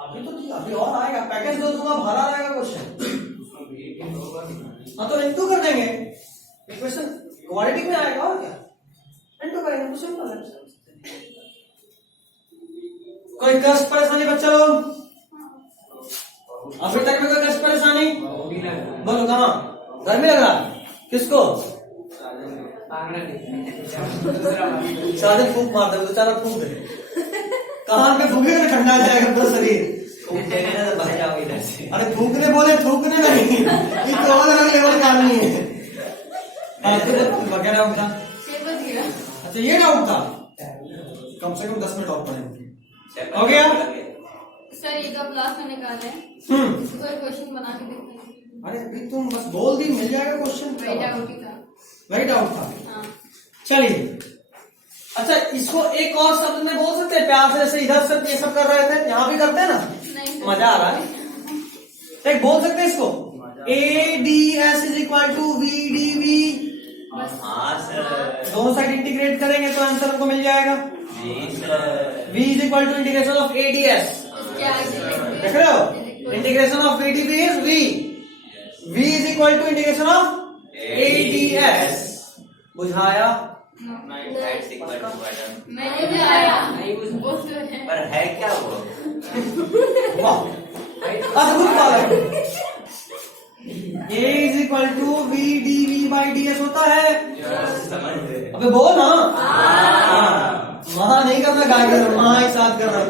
अभी तो ठीक, अभी और आएगा, पैकेज दो दूंगा, भरा रहेगा क्वेश्चन। हाँ तो इंटू कर देंगे, इक्वेशन क्वाड्रेटिक में आएगा और क्या, इंटू करेंगे तो सिंपल है। कोई कष्ट परेशानी बच्चा लोग? अभी तक में कोई कष्ट परेशानी? बोलो कहाँ? घर में लग रहा? किसको? शादी फूक मारता है बेचारा, फूक दे कहाँ पे फूके ना ठंडा जाएगा पूरा शरीर। अरे थूकने बोले, थूकने नहीं, ये तो और अलग लेवल का आदमी है। क्या डाउट था? अच्छा ये डाउट था, कम से कम 10 मिनट और पढ़ेंगे। हो गया सर ये तो क्लास में निकाले हैं, इसको एक क्वेश्चन बना के देखते हैं। अरे अभी तुम बस बोल दी, मिल जाएगा क्वेश्चन। वही डाउट ही था। वही डाउट था। हाँ। चलिए अच्छा, इसको एक और शब्द में बोल सकते हैं प्यार से, जैसे इधर से ये सब कर रहे थे यहाँ भी करते हैं ना, नहीं मजा आ रहा है। एक बोल सकते हैं इसको, ADS is equal to VDV, दोनों साइड इंटीग्रेट करेंगे तो आंसर हमको मिल जाएगा। V is equal to integration of ADS, देख रहे हो, integration of VDV is V is equal to integration of ADS। बुझाया? मैंने भी आया वो तो है। पर है क्या वो? वाह अद्भुत बात है। A is equal to VDV by DS होता है। समझ गए? अबे बोल ना, महा नहीं करना, गाय कर महा एक साथ कर रहा,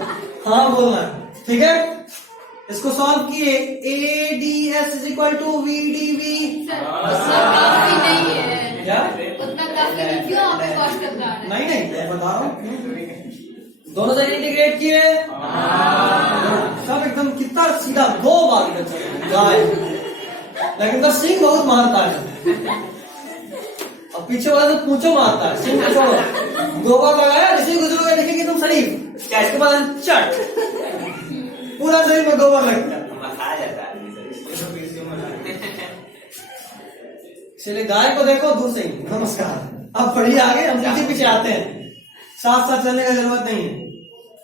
हाँ बोलना, ठीक है। इसको सॉल्व किए, ADS is equal to VDV। उतना काफी नहीं है, क्या उतना काफी नहीं, क्यों आप कॉस्ट कर रहा है? नहीं नहीं मैं बता रहा हूँ, दोनों साइड इंटीग्रेट किए सब एकदम, कितना सीधा, 2 बार गाय, लेकिन तो सिंह बहुत मारता है और पीछे वाला तो पूछो मारता है, सिंह को छोड़ो। 2 बार लगाया, जैसे गुजरोगे देखेंगे तुम शरीफ क्या, इसके बाद चट पूरा शरीर में 2 बार लगता है। खा जाता है। चलिए गाय को देखो दूर से ही, नमस्कार। अब बढ़िए आगे, हम पीछे पीछे आते हैं, साथ साथ चलने का जरूरत नहीं है।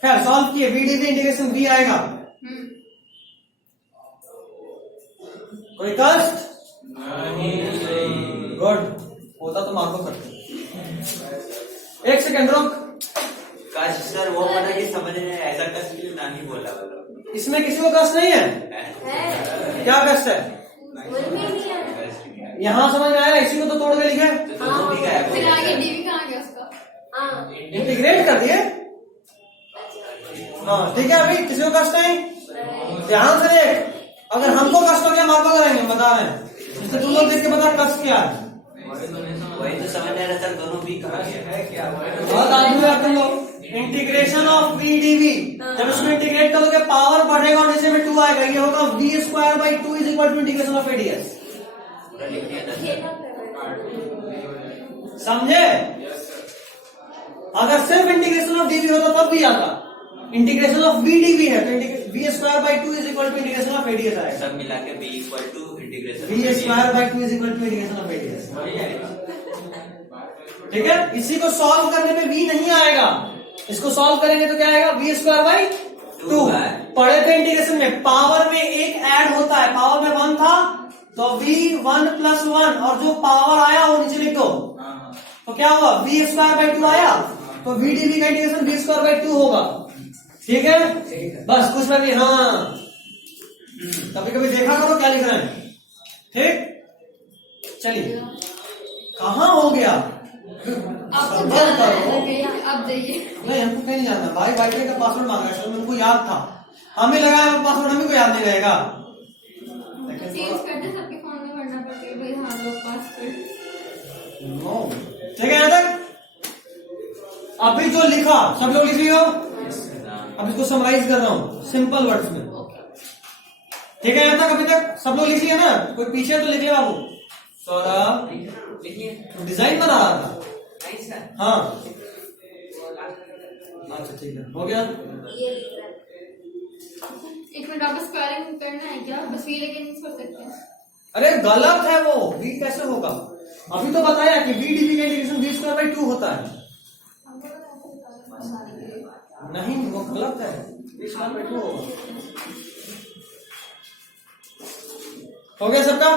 खैर सॉल्व किए, VDV इंटीग्रेशन V आएगा। कोई कष्ट? गुड, होता तो मार्को करते। 1 सेकंड रुक। कष्ट सर वो बना कि समझ में ऐसा कष्ट क्यों ना ही बोला बोलो। इसमें किसी को कष्ट नहीं है? क्या कष्ट है? यहाँ समझ में आया, इसी को तो तोड़ के लिखे, फिर आगे डीवी कहाँ गया उसका? इंटीग्रेट कर दिए। हाँ ठीक है, अभी किसी को कष्ट नहीं, ध्यान से देख, अगर हमको कष्ट हो गया मार्को करेंगे, बता रहे हैं, जिससे तुम लोग देख के बता कष्ट क्या है। वही तो समझ नहीं रहा सर, दोनों भी कहा है क्या? बहुत आदमी है तुम लोग। इंटीग्रेशन ऑफ VDV, जब इसमें इंटीग्रेट करोगे पावर बढ़ेगा और नीचे में 2 आएगा, ये होगा V square by 2 is equal to integration of ADS। समझे? अगर सिर्फ इंटीग्रेशन ऑफ DV होता तब भी आता, इंटीग्रेशन ऑफ VDV है तो V square by 2 is equal to integration of ADS आएगा। सब मिला के V equal to integration V square by 2 is equal to integration of ADS। ठीक है, इसी को सॉल्व करने पे V नहीं आएगा, इसको सॉल्व करेंगे तो क्या आएगा, V स्क्वायर बाई 2। पढ़े थे इंटीग्रेशन में, पावर में 1 ऐड होता है, पावर में 1 था तो v1 प्लस 1 और जो पावर आया वो नीचे लिख दो। तो क्या हुआ, v स्क्वायर बाई 2 आया, तो v dv का इंटीग्रेशन v स्क्वायर बाई 2 होगा। ठीक है, बस कुछ में भी हाँ, कभी कभी देखा करो क्या लिख रहे हैं। ठीक, चलिए कहाँ हो गया, आपको सब्र जाना करो। है कहीं, आप जाइए। नहीं हमको कहीं नहीं जाना, भाई वाईफाई का पासवर्ड मांगा है, उनको याद था, हमें लगा पासवर्ड हमें को याद नहीं रहेगा। चेंज करते सबके फोन में भरना पड़ता है भाई, हाँ लोग पासवर्ड। नो, ठीक है, यहाँ तक अभी जो लिखा सब लोग लिख लियो। अब इसको समराइज कर रहा हूँ सिंपल वर्ड्स में। ठीक है, यहाँ तक अभी तक सब लोग लिख लिए ना, कोई पीछे तो लिख ले बाबू। सौरभ डिजाइन बना रहा था, हाँ अच्छा ठीक है, हो गया। एक मिनट, आपको स्क्वायरिंग करना है क्या? बस ये लेके नहीं छोड़ सकते। अरे गलत है वो, v कैसे होगा, अभी तो बताया कि v dv का इंटीग्रेशन v स्क्वायर बाई 2 होता है। नहीं वो गलत है, v स्क्वायर बाई 2 होगा। हो गया सबका,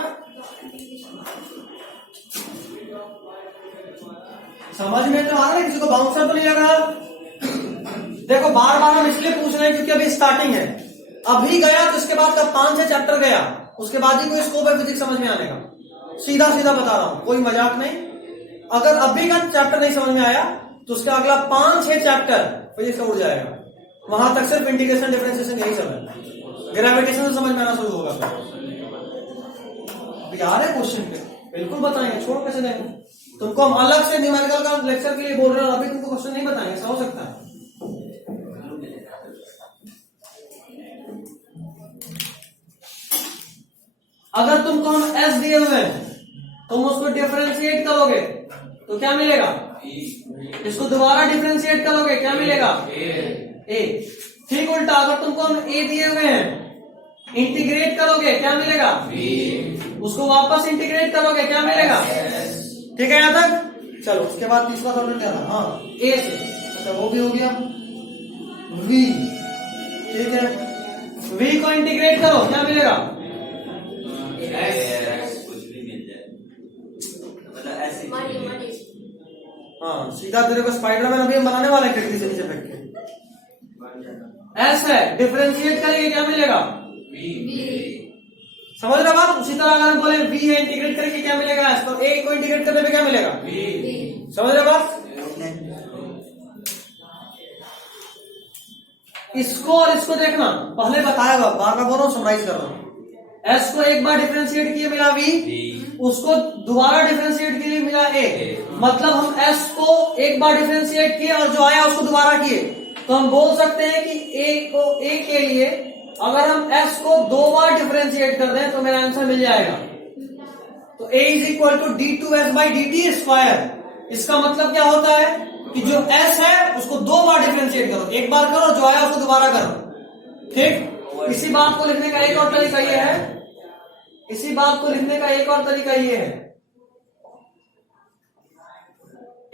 समझ में तो आ रहा है, किसी को बाउंसर तो नहीं लग रहा। देखो बार बार हम इसलिए पूछ रहे हैं क्योंकि अभी स्टार्टिंग है, अभी गया तो इसके बाद का 5-6 चैप्टर गया, उसके बाद ही कोई स्कोप है फिजिक्स समझ में आने का। सीधा सीधा बता रहा हूं, कोई मजाक नहीं। अगर अभी का चैप्टर नहीं समझ में आया तो उसका अगला 5-6 चैप्टर फिजिक्स का उड़ जाएगा, वहां तक सिर्फ इंटीग्रेशन डिफरेंशिएशन यही सब है, ग्रेविटेशन से समझ में आना शुरू होगा। अभी आ रहे क्वेश्चन पे बिल्कुल बताएंगे, छोड़ कैसे देंगे तुमको, हम अलग से न्यूमेरिकल का लेक्चर के लिए बोल रहे हैं, अभी तुमको क्वेश्चन नहीं बताएंगे, ऐसा हो सकता है। अगर तुमको हम एस दिए हुए हैं, तुम उसको डिफरेंशिएट करोगे तो क्या मिलेगा, इसको दोबारा डिफरेंशिएट करोगे क्या मिलेगा, ए। ठीक उल्टा, अगर तुमको हम ए दिए हुए हैं, इंटीग्रेट करोगे क्या मिलेगा, उसको वापस इंटीग्रेट करोगे क्या मिलेगा। ठीक है यहाँ तक, चलो उसके बाद तीसरा सॉल्यूशन क्या था, हाँ ए से, अच्छा वो भी हो गया v। ठीक है, v को इंटीग्रेट करो क्या मिलेगा, कुछ भी मिल जाए, मतलब ऐसे हाँ सीधा तेरे को स्पाइडरमैन अभी हम बनाने वाले हैं खिड़की से नीचे फेंक के। एस है, डिफरेंशिएट करेंगे क्या मिलेगा, समझ रहे बात। उसी तरह अगर हम बोले v है, इंटीग्रेट करेंगे क्या मिलेगा एस, तो a को इंटीग्रेट करने पे क्या मिलेगा, समझ रहे बात। इसको और इसको देखना, पहले बताया बार बार बोल रहा हूँ, समराइज कर रहा हूँ। एस को एक बार डिफरेंशिएट किए मिला v, उसको दोबारा डिफरेंशिएट के लिए मिला a, मतलब हम s को एक बार डिफरेंशिएट किए और जो आया उसको दोबारा किए, तो हम बोल सकते हैं कि a के लिए अगर हम s को 2 बार डिफरेंशिएट कर दें तो मेरा आंसर मिल जाएगा। तो a is equal to d2s by dt square. इसका मतलब क्या होता है कि जो s है उसको 2 बार डिफरेंशिएट करो, एक बार करो, जो आया उसको दोबारा करो। ठीक, इसी बात को लिखने का एक और तरीका ये है, इसी बात को लिखने का एक और तरीका ये है,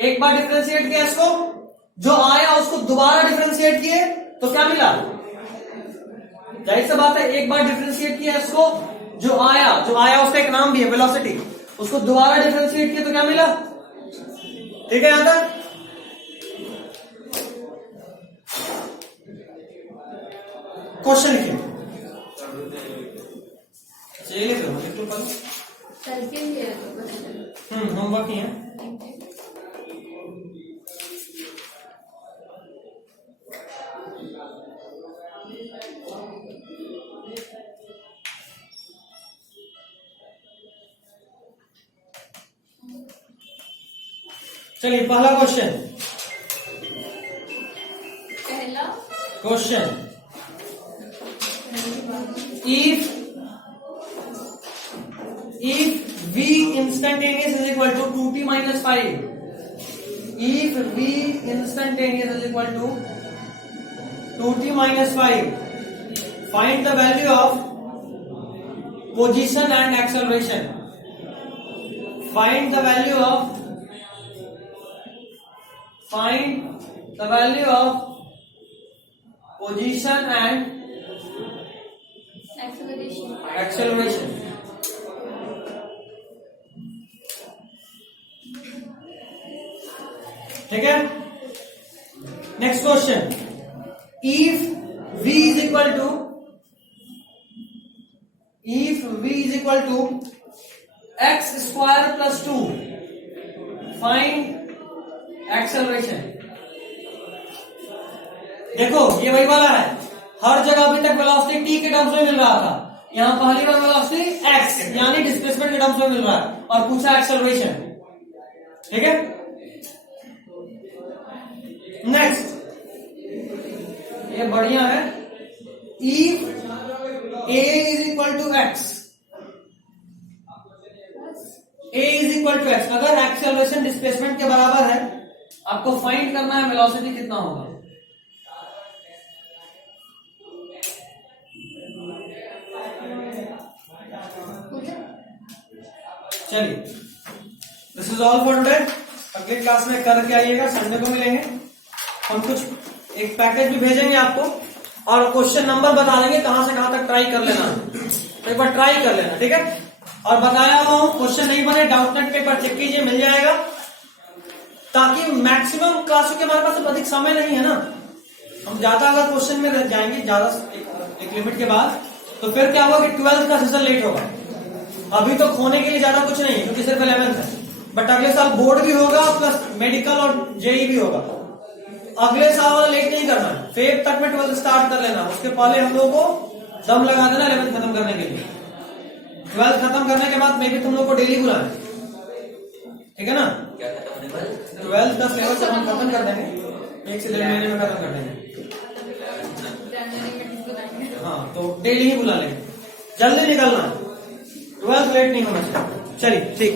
एक बार डिफरेंशिएट किया इसको, जो आया उसको दोबारा डिफरेंशिएट किए तो क्या मिला, जाहिर सी बात है एक बार डिफरेंशिएट किया इसको, जो आया उसका एक नाम भी है वेलोसिटी, उसको दोबारा डिफरेंशिएट किया तो क्या मिला। ठीक है यहां तक, क्वेश्चन लिखिए, चलिए होमवर्क ही है। चलिए पहला question, if v instantaneous is equal to 2t minus 5, if v instantaneous is equal to 2t minus 5, find the value of position and acceleration. Find the value of position and acceleration. ठीक है। Next question, if v is equal to x square plus 2, find acceleration. देखो ये वही वाला है, हर जगह अभी तक वेलोसिटी t के टर्म्स में मिल रहा था, यहां पहली बार वेलोसिटी x यानी डिस्प्लेसमेंट के टर्म्स में मिल रहा है और पूछा एक्सेलरेशन। ठीक है। नेक्स्ट, ये बढ़िया है, if a is equal to x, अगर एक्सेलरेशन डिस्प्लेसमेंट के बराबर है, आपको फाइंड करना है वेलोसिटी कितना होगा। चलिए, this is all for today. अगली क्लास में करके आइएगा, संडे को मिलेंगे। हम कुछ एक पैकेज भी भेजेंगे आपको और क्वेश्चन नंबर बता देंगे कहां से कहां तक ट्राई कर लेना, तो एक बार ट्राई कर लेना। ठीक है। और बताया हुआ हूं, क्वेश्चन नहीं बने डाउटनेट पे एक बार चेक कीजिए, मिल जाएगा। ताकि मैक्सिमम क्लासों के हमारे पास अधिक समय नहीं है ना, हम ज्यादा अगर क्वेश्चन में रह जाएंगे ज्यादा एक लिमिट के बाद, तो फिर क्या होगा कि 12th का सेशन लेट होगा। अभी तो खोने के लिए ज्यादा कुछ नहीं है क्योंकि सिर्फ 11th है, बट अगले साल बोर्ड भी होगा प्लस मेडिकल और जेई भी होगा। अगले साल वाला लेट नहीं करना है, फेब तक में 12th स्टार्ट कर लेना, उसके पहले हम लोगों को दम लगा देना 11th खत्म करने के लिए। 12th खत्म करने के बाद मे भी तुम लोग को डेली बुलाएं, ठीक है ना। 12th का सिलेबस हम खत्म कर देंगे, 1 से 1.5 महीने में खत्म कर देंगे। हाँ, तो डेली ही बुला लेंगे, जल्दी निकलना, 12th लेट नहीं होना चाहिए। चलिए ठीक।